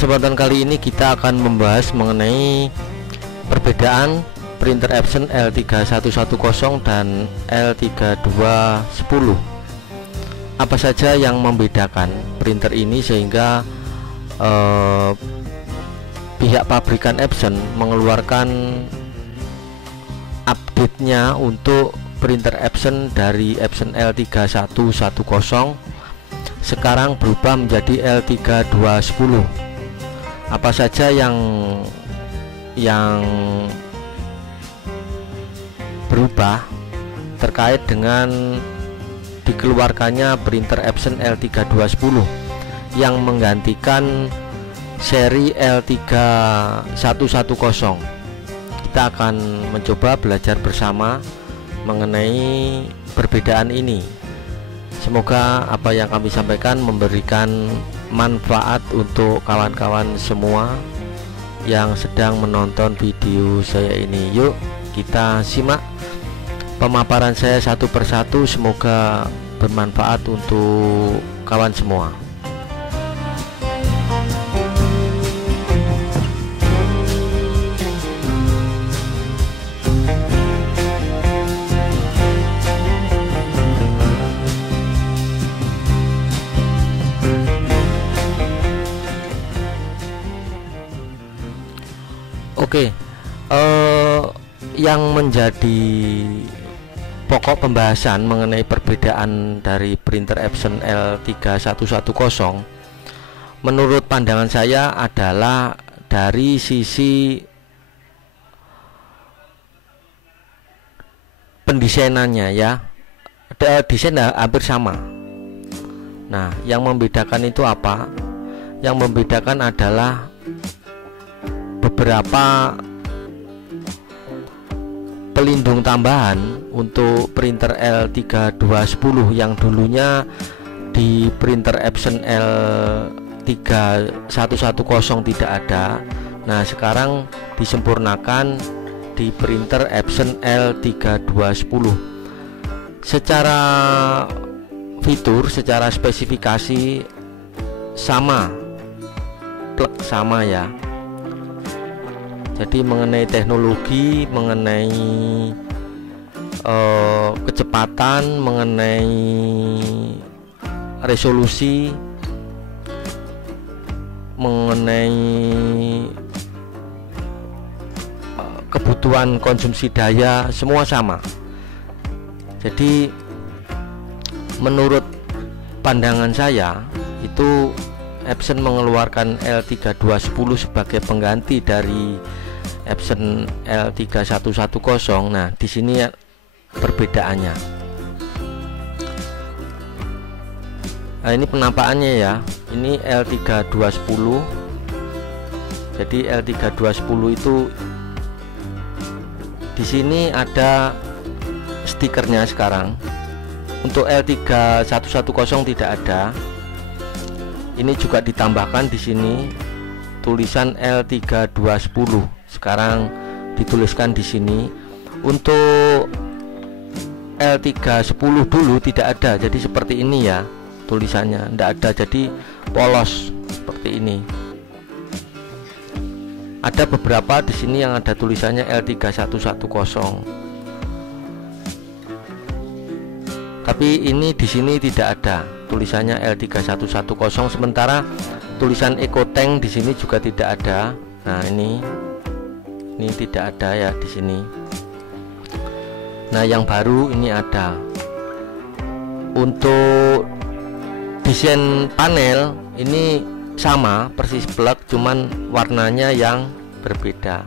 kesempatan kali ini kita akan membahas mengenai perbedaan printer Epson L3110 dan L3210. Apa saja yang membedakan printer ini sehingga pihak pabrikan Epson mengeluarkan update-nya untuk printer Epson dari Epson L3110 sekarang berubah menjadi L3210. Apa saja yang berubah terkait dengan dikeluarkannya printer Epson L3210 yang menggantikan seri L3110. Kita akan mencoba belajar bersama mengenai perbedaan ini. Semoga apa yang kami sampaikan memberikan manfaat untuk kawan-kawan semua yang sedang menonton video saya ini. Yuk kita simak pemaparan saya satu persatu, semoga bermanfaat untuk kawan semua. Oke, yang menjadi pokok pembahasan mengenai perbedaan dari printer Epson L3110 menurut pandangan saya adalah dari sisi pendesainannya ya. Desain hampir sama. Nah, yang membedakan itu apa? Yang membedakan adalah beberapa pelindung tambahan untuk printer L3210 yang dulunya di printer Epson L3110 tidak ada. Nah, sekarang disempurnakan di printer Epson L3210. Secara fitur, secara spesifikasi sama, plek sama ya. Jadi mengenai teknologi, mengenai kecepatan, mengenai resolusi, mengenai kebutuhan konsumsi daya, semua sama. Jadi menurut pandangan saya itu Epson mengeluarkan L3210 sebagai pengganti dari Epson L3110. Nah, di sini ya perbedaannya. Nah, ini penampakannya ya. Ini L3210. Jadi L3210 itu di sini ada stikernya sekarang. Untuk L3110 tidak ada. Ini juga ditambahkan di sini tulisan L3210. Sekarang dituliskan di sini. Untuk L310 dulu tidak ada, jadi seperti ini ya tulisannya, tidak ada, jadi polos seperti ini. Ada beberapa di sini yang ada tulisannya L3110, tapi ini di sini tidak ada tulisannya L3110. Sementara tulisan EcoTank di sini juga tidak ada. Nah, ini tidak ada ya di sini. Nah, yang baru ini ada. Untuk desain panel ini sama persis plek, cuman warnanya yang berbeda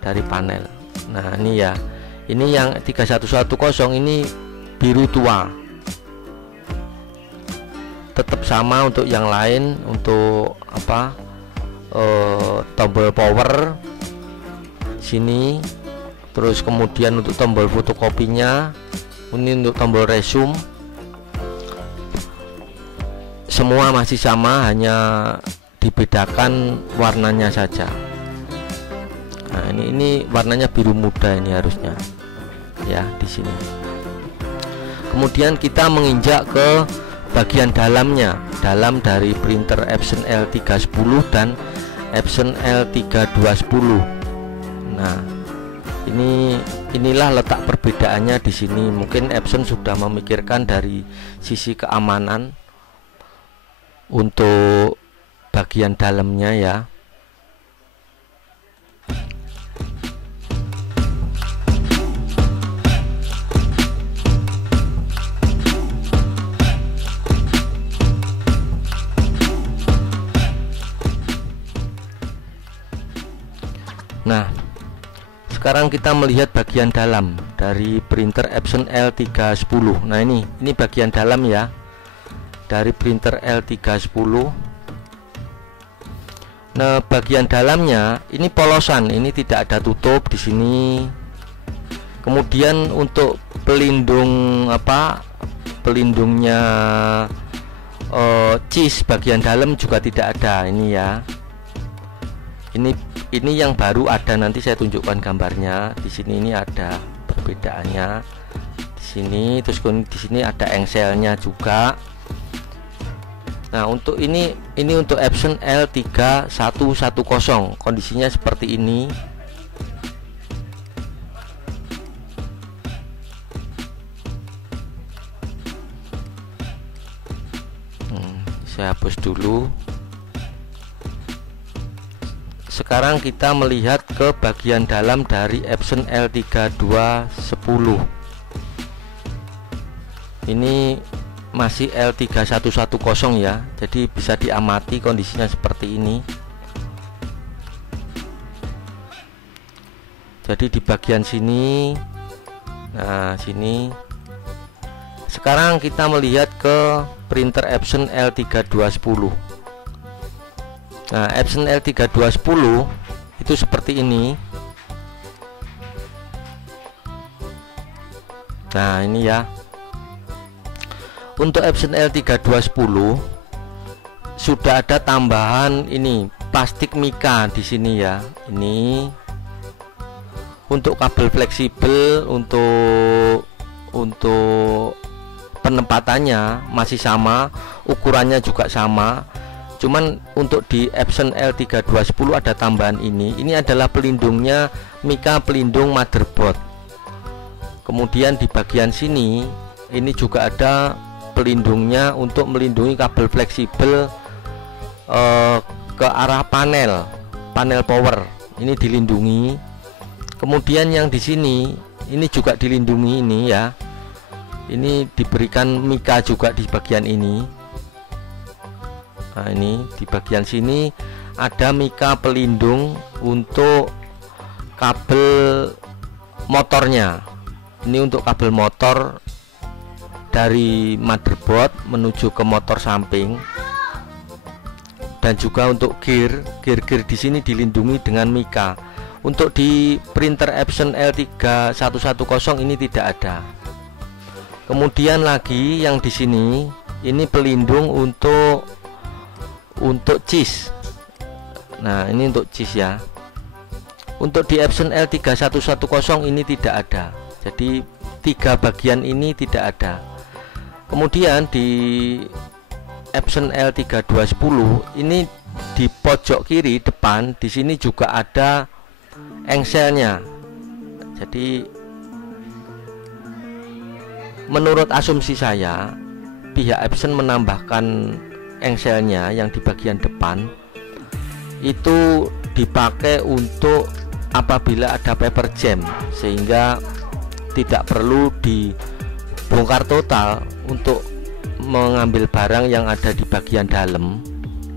dari panel. Nah, ini ya. Ini yang 3110 ini biru tua. Tetap sama untuk yang lain, untuk apa? Tombol power sini, terus kemudian untuk tombol fotokopinya, ini untuk tombol resume, semua masih sama, hanya dibedakan warnanya saja. Nah, ini warnanya biru muda ini harusnya ya di sini. Kemudian kita menginjak ke bagian dalamnya, dalam dari printer Epson L310 dan Epson L3210. Nah, inilah letak perbedaannya di sini. Mungkin Epson sudah memikirkan dari sisi keamanan untuk bagian dalamnya ya. Nah, sekarang kita melihat bagian dalam dari printer Epson L310. Nah, ini bagian dalam ya dari printer L310. Nah, bagian dalamnya ini polosan, ini tidak ada tutup di sini. Kemudian untuk pelindung pelindungnya cheese bagian dalam juga tidak ada ini ya. Ini yang baru ada, nanti saya tunjukkan gambarnya. Di sini ini ada perbedaannya. Di sini, terus di sini ada engselnya juga. Nah, untuk ini untuk Epson L3110 kondisinya seperti ini. Saya hapus dulu. Sekarang kita melihat ke bagian dalam dari Epson L3210. Ini masih L3110 ya, jadi bisa diamati kondisinya seperti ini. Jadi di bagian sini, nah sini. Sekarang kita melihat ke printer Epson L3210. Nah, Epson L3210 itu seperti ini. Nah, ini ya. Untuk Epson L3210 sudah ada tambahan ini plastik mika di sini ya. Ini untuk kabel fleksibel, untuk penempatannya masih sama, ukurannya juga sama. Cuman untuk di Epson L3210 ada tambahan ini. Ini adalah pelindungnya, mika pelindung motherboard. Kemudian di bagian sini ini juga ada pelindungnya untuk melindungi kabel fleksibel ke arah panel power. Ini dilindungi. Kemudian yang di sini ini juga dilindungi ini ya. Ini diberikan mika juga di bagian ini. Nah, ini di bagian sini ada mika pelindung untuk kabel motornya. Ini untuk kabel motor dari motherboard menuju ke motor samping, dan juga untuk gear di sini dilindungi dengan mika. Untuk di printer Epson L3110 ini tidak ada. Kemudian lagi yang di sini ini pelindung untuk cheese. Nah, ini untuk cheese ya. Untuk di Epson L3110 ini tidak ada. Jadi 3 bagian ini tidak ada. Kemudian di Epson L3210 ini di pojok kiri depan di sini juga ada engselnya. Jadi menurut asumsi saya, pihak Epson menambahkan engselnya yang di bagian depan itu dipakai untuk apabila ada paper jam, sehingga tidak perlu dibongkar total untuk mengambil barang yang ada di bagian dalam.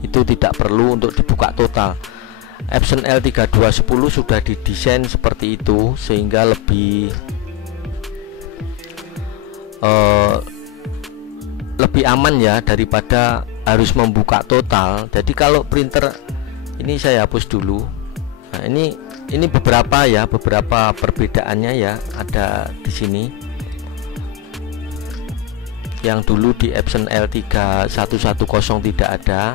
Itu tidak perlu untuk dibuka total. Epson L3210 sudah didesain seperti itu sehingga lebih aman ya daripada harus membuka total. Jadi kalau printer ini saya hapus dulu. Nah, ini beberapa perbedaannya ya, ada di sini. Yang dulu di Epson L3110 tidak ada.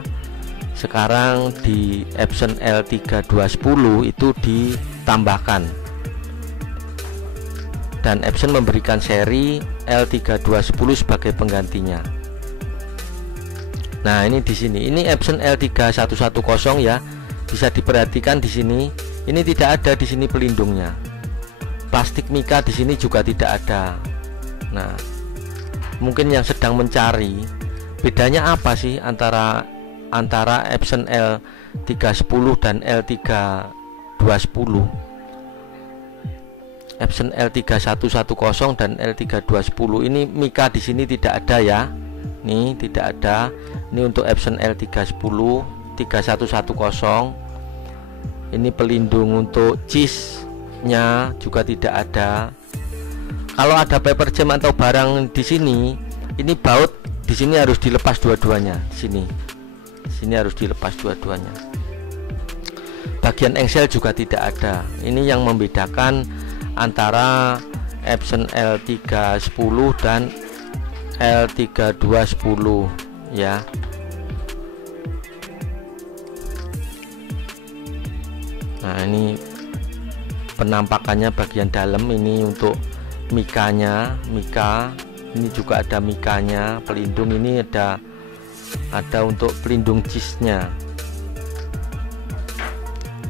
Sekarang di Epson L3210 itu ditambahkan. Dan Epson memberikan seri L3210 sebagai penggantinya. Nah, ini di sini. Ini Epson L3110 ya. Bisa diperhatikan di sini. Ini tidak ada di sini pelindungnya. Plastik mika di sini juga tidak ada. Nah, mungkin yang sedang mencari bedanya apa sih antara Epson L310 dan L3210. Epson L3110 dan L3210 ini mika di sini tidak ada ya. Nih tidak ada. Ini untuk Epson L310 3110. Ini pelindung untuk cheese-nya juga tidak ada. Kalau ada paper jam atau barang di sini, ini baut di sini harus dilepas dua-duanya. Di sini harus dilepas dua-duanya. Bagian engsel juga tidak ada. Ini yang membedakan antara Epson L310 dan L3210 ya. Nah, ini penampakannya bagian dalam. Ini untuk mikanya, mika. Ini juga ada mikanya, pelindung. Ini ada untuk pelindung cheese-nya.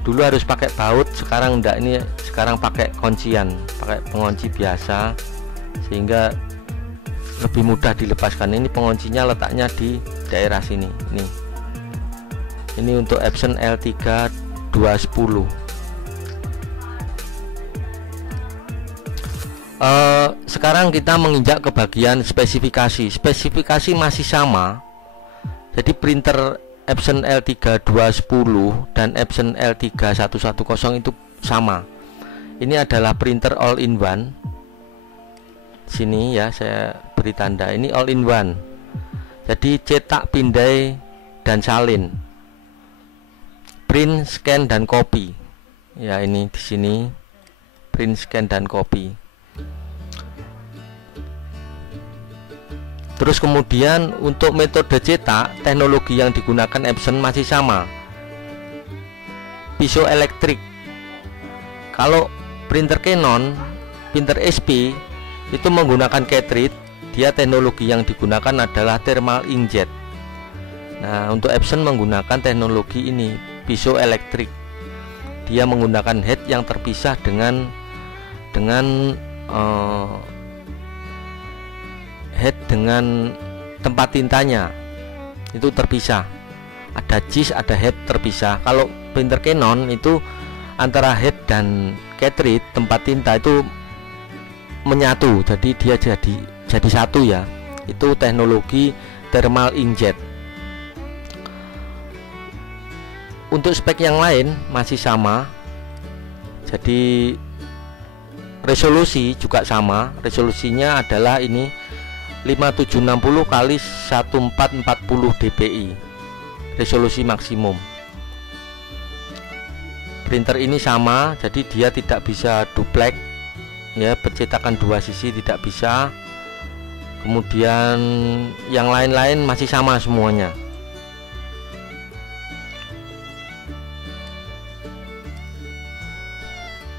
Dulu harus pakai baut, sekarang enggak. Ini sekarang pakai kuncian, pakai pengunci biasa, sehingga lebih mudah dilepaskan. Ini penguncinya letaknya di daerah sini. Ini untuk Epson L3210. Sekarang kita menginjak ke bagian spesifikasi. Spesifikasi masih sama. Jadi printer Epson L3210 dan Epson L3110 itu sama. Ini adalah printer all in one. Sini ya, saya beri tanda. Ini all in one. Jadi cetak, pindai, dan salin, print, scan, dan copy. Ya, ini di sini print, scan, dan copy. Terus kemudian untuk metode cetak, teknologi yang digunakan Epson masih sama, piezoelektrik. Kalau printer Canon, printer HP itu menggunakan cartridge. Dia teknologi yang digunakan adalah thermal inkjet. Nah, untuk Epson menggunakan teknologi ini, piezoelektrik. Dia menggunakan head yang terpisah dengan head dengan tempat tintanya, itu terpisah. Ada cheese, ada head terpisah. Kalau printer Canon itu antara head dan cartridge, tempat tinta itu menyatu, jadi dia jadi satu ya. Itu teknologi thermal inkjet. Untuk spek yang lain masih sama. Jadi resolusi juga sama. Resolusinya adalah ini 5760 x 1440 dpi, resolusi maksimum. Printer ini sama, jadi dia tidak bisa duplek ya, pencetakan dua sisi tidak bisa. Kemudian yang lain-lain masih sama semuanya.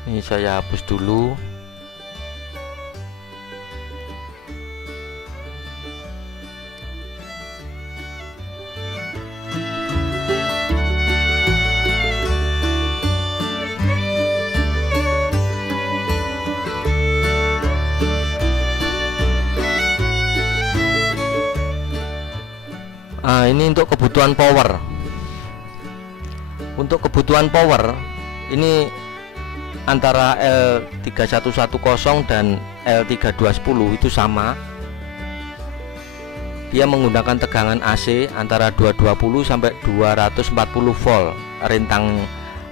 Ini saya hapus dulu. Nah, ini untuk kebutuhan power. Untuk kebutuhan power ini antara L3110 dan L3210 itu sama. Dia menggunakan tegangan AC antara 220 sampai 240 volt.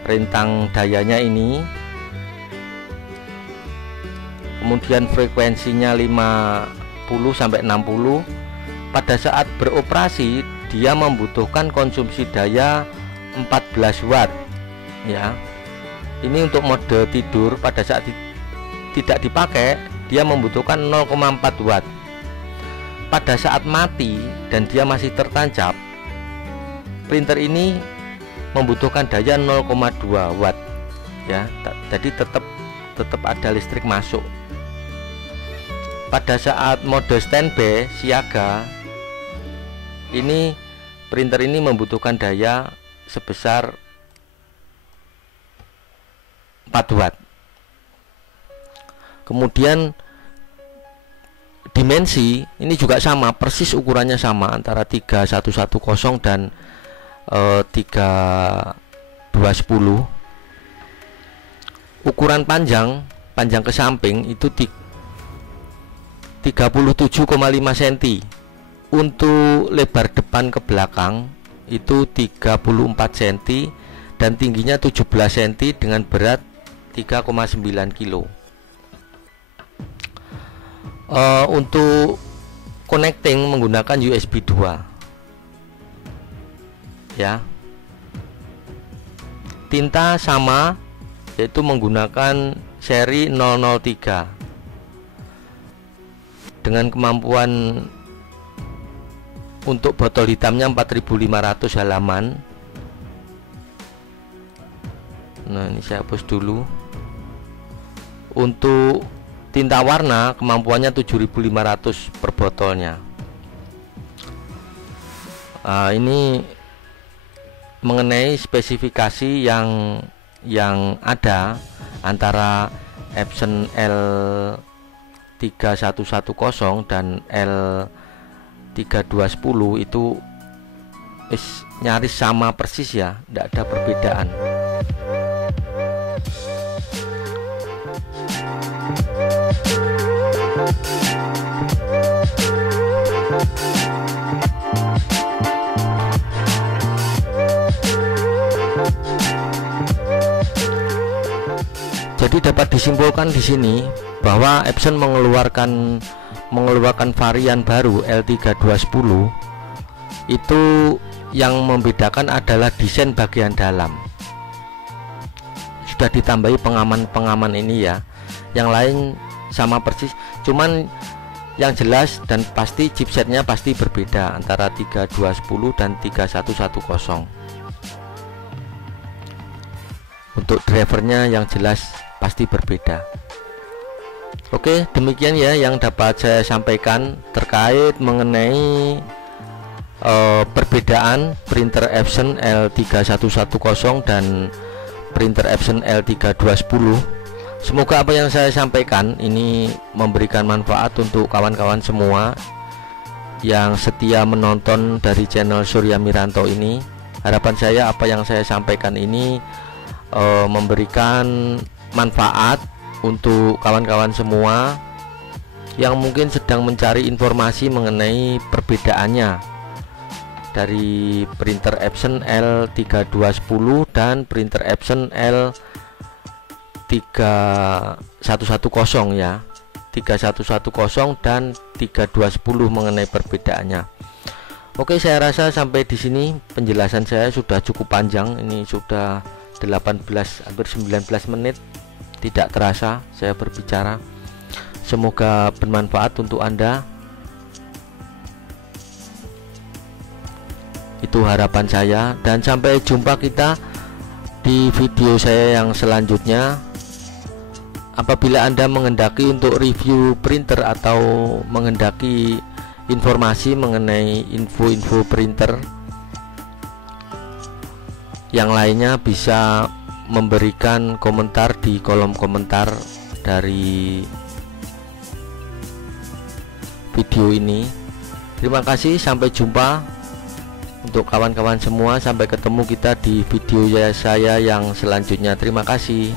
Rentang dayanya ini. Kemudian frekuensinya 50 sampai 60. Pada saat beroperasi dia membutuhkan konsumsi daya 14 watt ya. Ini untuk mode tidur. Pada saat tidak dipakai dia membutuhkan 0,4 watt. Pada saat mati dan dia masih tertancap, printer ini membutuhkan daya 0,2 watt ya. Jadi tetap ada listrik masuk. Pada saat mode standby siaga, ini printer ini membutuhkan daya sebesar 4 watt. Kemudian dimensi ini juga sama, persis ukurannya sama antara 3110 dan 3210. Ukuran panjang ke samping itu 37,5 cm. Untuk lebar depan ke belakang itu 34 cm dan tingginya 17 cm dengan berat 3,9 kg. Untuk connecting menggunakan USB 2 ya. Tinta sama, yaitu menggunakan seri 003 dengan kemampuan untuk botol hitamnya 4500 halaman. Nah, ini saya hapus dulu. Untuk tinta warna kemampuannya 7500 per botolnya. Ini mengenai spesifikasi yang ada antara Epson L3110 dan L3210 itu nyaris sama persis ya, tidak ada perbedaan. Jadi dapat disimpulkan di sini bahwa Epson mengeluarkan varian baru L3210. Itu yang membedakan adalah desain bagian dalam. Sudah ditambahi pengaman ini ya. Yang lain sama persis, cuman yang jelas dan pasti chipsetnya pasti berbeda antara 3210 dan 3110. Untuk drivernya yang jelas pasti berbeda. Oke, demikian ya yang dapat saya sampaikan terkait mengenai perbedaan printer Epson L3110 dan printer Epson L3210. Semoga apa yang saya sampaikan ini memberikan manfaat untuk kawan-kawan semua yang setia menonton dari channel Surya Miranto ini. Harapan saya apa yang saya sampaikan ini memberikan manfaat untuk kawan-kawan semua yang mungkin sedang mencari informasi mengenai perbedaannya dari printer Epson L3210 dan printer Epson L3110 ya, 3110 dan 3210 mengenai perbedaannya. Oke, saya rasa sampai di sini penjelasan saya sudah cukup panjang. Ini sudah 18 hampir 19 menit. Tidak terasa saya berbicara. Semoga bermanfaat untuk Anda. Itu harapan saya, dan sampai jumpa kita di video saya yang selanjutnya. Apabila Anda menghendaki untuk review printer atau menghendaki informasi mengenai info-info printer yang lainnya, bisa memberikan komentar di kolom komentar dari video ini. Terima kasih, sampai jumpa untuk kawan-kawan semua. Sampai ketemu kita di video saya yang selanjutnya. Terima kasih.